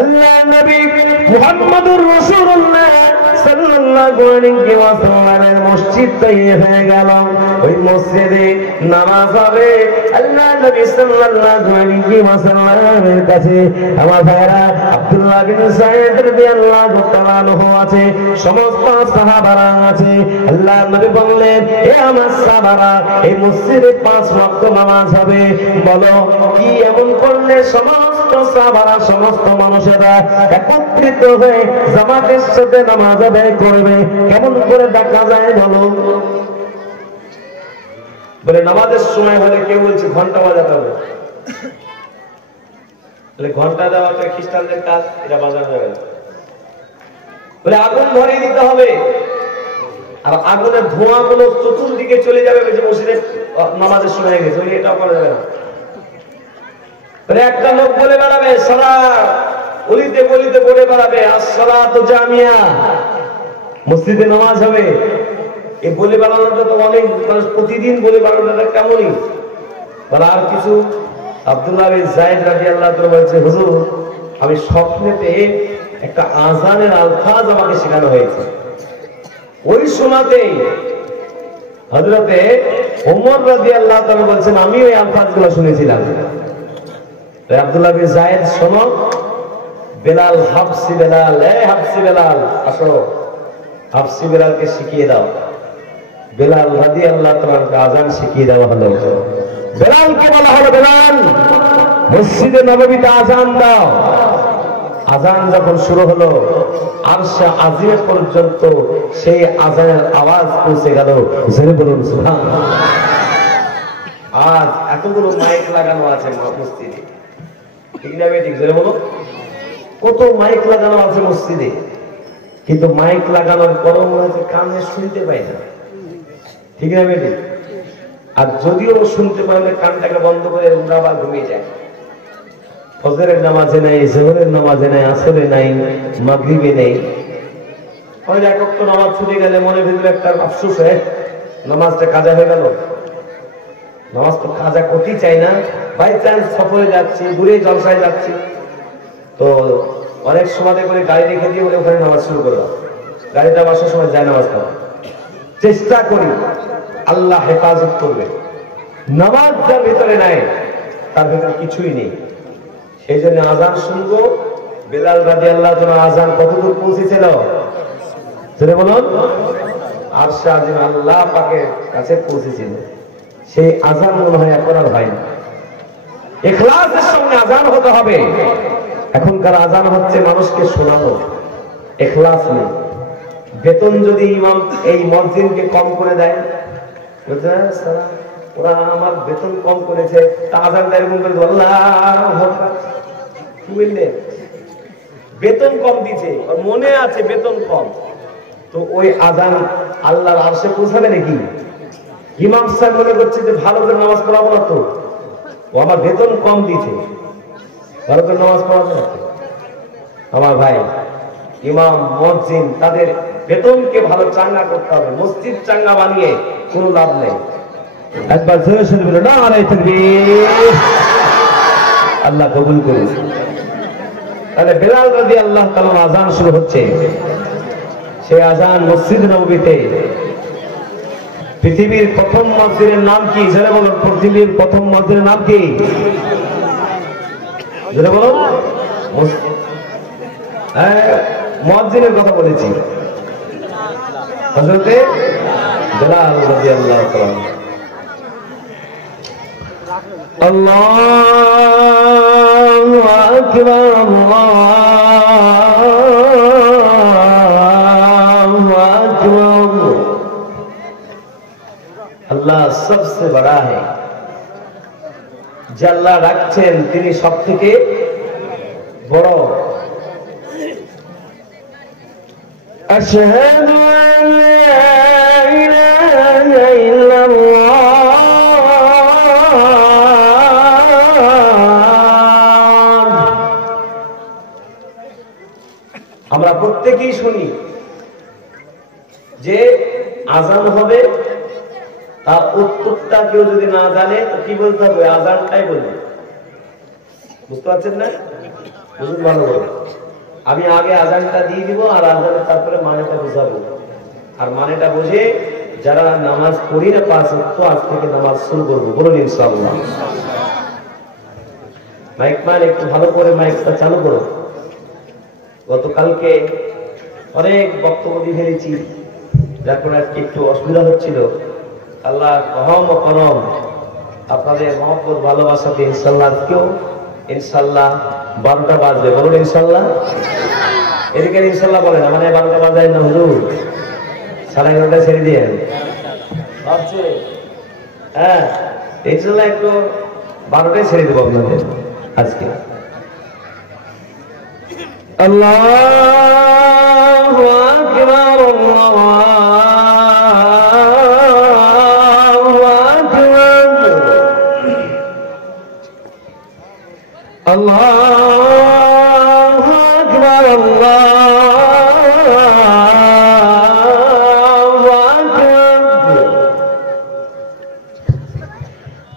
আল্লাহ নবী মুহাম্মদুর রাসূলুল্লাহ সাল্লাল্লাহু আলাইহি ওয়াসাল্লামের মসজিদ তৈরি হয়ে গেল। ওই মসজিদে নামাজ হবে। আল্লাহ নবী সাল্লাল্লাহু আলাইহি ওয়াসাল্লামের কাছে আমার ভাইরা আব্দুল্লাহ বিন সাইদ রাদিয়াল্লাহু তাআলা আনহু আছে, সমস্ত সাহাবারা আছে। আল্লাহ নবী বললেন, এ আমার সাহাবারা, এই মসজিদে 5 ওয়াক্ত নামাজ হবে। বলো কি এমন করলে সমস্ত সাহাবারা, সমস্ত মানুষেরা একত্রিত হয়ে জামাতের সাথে নামাজ আদায় করবে? কেমন করে ডাকা যায় বলো? বলে নামাজের সময় হলে কেউ বলছে ঘন্টা বাজাতে হবে। বলে ঘন্টা দেওয়াটা খ্রিস্টানদের কাজ, এটা বাজানো যাবে না। বলে আগুন ধরিয়ে দিতে হবে, আর আগুনের ধোঁয়া গুলো চতুর্দিকে চলে যাবে, যে মসজিদে নামাজের সময় হয়ে গেছে, এটাও করা যাবে না। বলে একটা লোক বলে বেড়াবে সারা অলিতে গলিতে বলে বেড়াবে আসসালাতু জামিয়া, মসজিদে নামাজ হবে। এই বলে বেড়ানোটা তো অনেক মানুষ প্রতিদিন বলে বেড়ানোটা কেমনই। বলে আর কিছু আব্দুল্লাহ বিন যায়েদ রাদিয়াল্লাহু তাআলা বলছে, হুজুর আমি স্বপ্নেতে একটা আযানের আলফাজ আমাকে শেখানো হয়েছে। ওই সময়তেই হযরতে ওমর রাদিয়াল্লাহু তাআলা বলছেন, আমি ওই আলফাজগুলো শুনেছিলাম। আব্দুল্লাহ বিন যায়েদ, শোনো, বেলাল, হাফসি বেলাল, হাফসি বেলাল আসো, হাফসি বেলালকে শিখিয়ে দাও। বেলাল রাদিয়াল্লাহু তাআলাকে আযান শিখিয়ে দেওয়া হলো। বেলালকে বলা হলো, বেলাল মসজিদে নববীতে আযান দাও। আযান যখন শুরু হলো, আরশে আজিম পর্যন্ত সেই আযানের আওয়াজ পৌঁছে গেল। জোরে বলুন সুবহানাল্লাহ। আজ এতগুলো মাইক লাগানো আছে মসজিদে, ঠিক না ঠিক? জোরে বলো। কত মাইক লাগানো আছে মসজিদে, কিন্তু মাইক লাগানোর পরও মনে হচ্ছে কানে শুনতে পাই না, ঠিক না বেটি? আর যদিও শুনতে পারলে কানটাকে বন্ধ করে ওরা আবার ঘুমিয়ে যায়। ফজরের নামাজে নাই, জোহরের নামাজে নাই, আসরে নাই, মাগরিবে নেই। হয়তো এক ওয়াক্ত নামাজ ছুটে গেলে মনে ভিতরে একটা আফসোস হয়, নামাজটা কাজা হয়ে গেল। নামাজ তো কাজা করতেই চাই না, বাই চান্স সফরে যাচ্ছি, দূরে জলসায় যাচ্ছি, তো অনেক সময় করে গাড়ি রেখে দিয়ে বলে ওখানে নামাজ শুরু করলাম। গাড়িটা বাসার সময় যায় নামাজ পড়া চেষ্টা করি, আল্লাহ হেফাজত করবে। নামাজ যার ভিতরে নাই তার ভিতরে কিছুই নেই। সেই জন্য আযান শুনবো। বেলাল রাদিয়াল্লাহু তাআলা আযান কতদূর পৌঁছেছিল সেটা বলুন? আরশে আজিম আল্লাহ পাকের কাছে পৌঁছেছিল। সেই আযান মনে হয় এখন আর হয় না। ইখলাসের সঙ্গে আযান হতে হবে। এখনকার আযান হচ্ছে মানুষকে শোনানো, ইখলাস নেই। বেতন যদি ইমাম এই মুয়াজ্জিনকে কম করে দেয়, ওরা আমার বেতন কম করেছে, তা আযানটা এরকম করে আল্লাহু আকবার, কি বললে? বেতন কম দিছে, ওর মনে আছে বেতন কম, তো ওই আযান আল্লাহর আরশে পৌঁছাবে নাকি? ইমাম সাহেব মনে করছে যে ভালো করে নামাজ পড়াবো না, তো ও আমার বেতন কম দিছে, ভালো করে নামাজ পড়াবো না। আমার ভাই, ইমাম মুয়াজ্জিন তাদের বেতনকে ভালো চাঙ্গা করতে হবে। মসজিদ চাঙ্গা বানিয়ে কোনো লাভ নেই। একবার জোরে শুনে বলো নারে তাকবীর। আল্লাহ কবুল করুন। তাহলে বেলাল রাদিয়াল্লাহু তাআলা আযান শুরু হচ্ছে। সেই আযান মসজিদ নববীতে। পৃথিবীর প্রথম মসজিদের নাম কি? যারা বলুন, পৃথিবীর প্রথম মসজিদের নাম কি? যারা বলুন, মুয়াজ্জিনের কথা বলেছি, হযরতে বেলাল রাদিয়াল্লাহু তাআলা। আল্লাহু আকবার, আল্লাহু আকবার। আল্লাহ সবচেয়ে বড় है। যে আল্লাহ রাখছেন তিনি সবথেকে বড়। আশহাদু আন লা ইলাহা ইল্লাল্লাহ। আমরা প্রত্যেকেই শুনি যে আযান হবে, তার উত্তরটা কেউ যদি না জানে তো কি বলতে হবে? আযানটাই বলবে। বুঝতে পারছেন না? বুঝুন ভালো করে। আমি আগে আজানটা দিয়ে দিব আর আজানের তারপরে মানেটা বোঝাবো, আর মানেটা বুঝে যারা নামাজ পড়ি না 5 ওয়াক্ত আজ থেকে নামাজ শুরু করবো, বলুন ইনশাআল্লাহ। মাইক মান একটু ভালো করে মাইকটা চালু করো। গতকালকে অনেক বক্তব্য দিয়ে ফেলেছি, যার পরে আজকে একটু অসুবিধা হচ্ছিল। আল্লাহ কহম ও করম আপনাদের মহব্বত ভালোবাসাতে ইনশাল্লাহ আজকেও ইনশাল্লাহ 12টা বাজবে, বলুন ইনশাল্লাহ। এদিকে ইনশাল্লাহ বলেন, মানে 12টা বাজায় না হুজুর, 11:30 ছেড়ে দিয়ে ভাবছে। হ্যাঁ ইনশাল্লাহ একটু 12টায় ছেড়ে দেবো আপনাদের আজকে। আল্লাহু আকবার, আল্লাহু আকবার, আল্লাহু আকবার।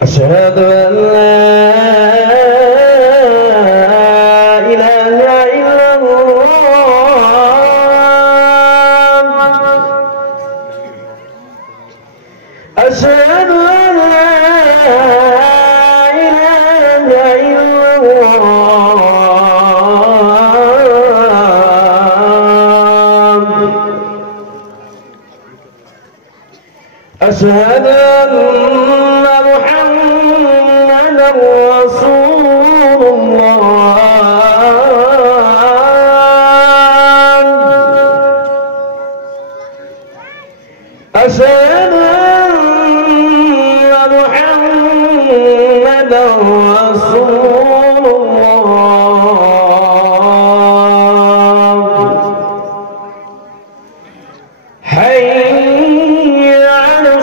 আশহাদু আন লা ইলাহা ইল্লাল্লাহ, আশহাদু আন লা أشهد أن محمدا رسول الله، أشهد أن محمدا رسول الله، حي على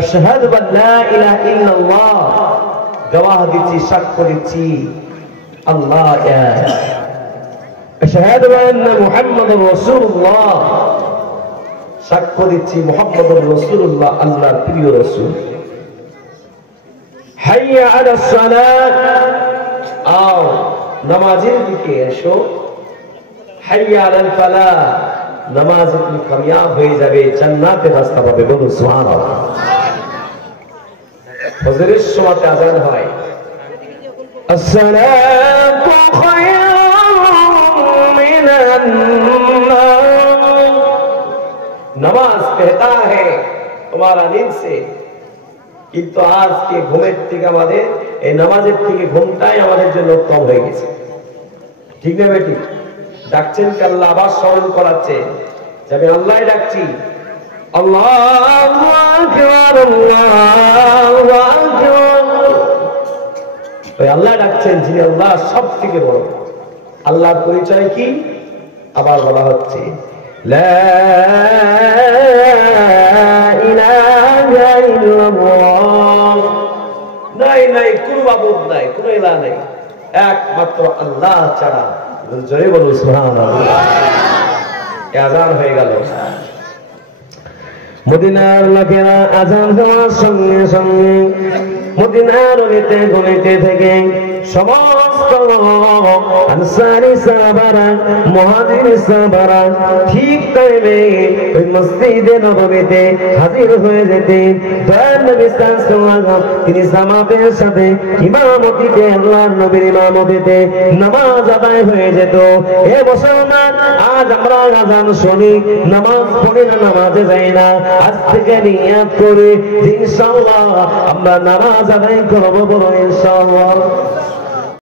আশহাদু আল্লা ইলাহা ইল্লাল্লাহ, গওয়াহ দিচ্ছি, সাক্ষ্য দিচ্ছি আল্লাহ এক। আশহাদু আন্না মুহাম্মাদুর রাসূলুল্লাহ, সাক্ষ্য দিচ্ছি মুহাম্মদুর রাসূলুল্লাহ আল্লাহর প্রিয় রাসূল। হাইয়া আলাস সালাত, আও নামাজের দিকে এসো। হাইয়া আলাল ফালাহ, নামাজ তুমি কামিয়াব হয়ে যাবে, জান্নাতের রাস্তা পাবে, বলুন সুবহানাল্লাহ। ফজরের সময় আযান হয়, আসসালাতু খায়রুম মিনান নাওম, নামাজ कहता है तुम्हारा नींद से। কিন্তু আজকে ঘুমের থেকে আমাদের এই নামাজের থেকে ঘুমটাই আমাদের জন্য কম হয়ে গেছে, ঠিক না বেটি? ডাকছেন কে? আল্লাহ আবার স্মরণ করাচ্ছে যে আমি আল্লাহ ডাকছি। আল্লাহু আকবার, আল্লাহু আকবার। ওই আল্লাহ ডাকছেন যিনি আল্লাহ সব থেকে বড়। আল্লাহর পরিচয় কি? আবার বলা হচ্ছে লা ইলাহা ইল্লাল্লাহ, নাই নাই কোনো মাবুদ নাই, কোনো ইলাহ নাই, একমাত্র আল্লাহ ছাড়া। জয় বলুন সুবহানাল্লাহ। আযান হয়ে গেল। মদিনার লোকেরা আজান হওয়ার সঙ্গে সঙ্গে মদিনার অলিতে গলিতে থেকে সমস্ত আনসারী সাহাবারা মুহাজির সাহাবারা ঠিক টাইমে ওই মসজিদে নববীতে হাজির হয়ে যেতেন। দয়ার নবী সাল্লাল্লাহু তিনি জামাতের সাথে ইমামতিতে আল্লাহর নবীর ইমামতিতে নামাজ আদায় হয়ে যেত। এ মুসলমান, আজ আমরা আজান শুনি, নামাজ পড়ি না, নামাজে যাই না। আজ থেকে নিয়ত করি ইনশাআল্লাহ আমরা নামাজ আদায় করবো, বলো ইনশাআল্লাহ।